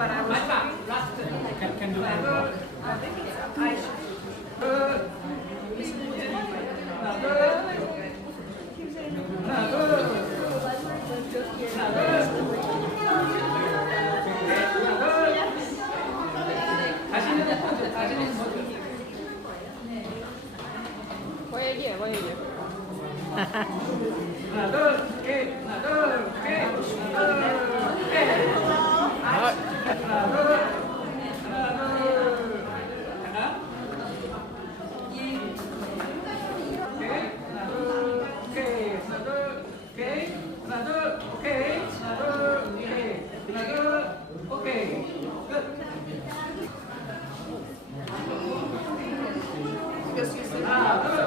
para 뭐 얘기해, 뭐 얘기해. 하나 둘, 오케이. 하나 둘. Yeah.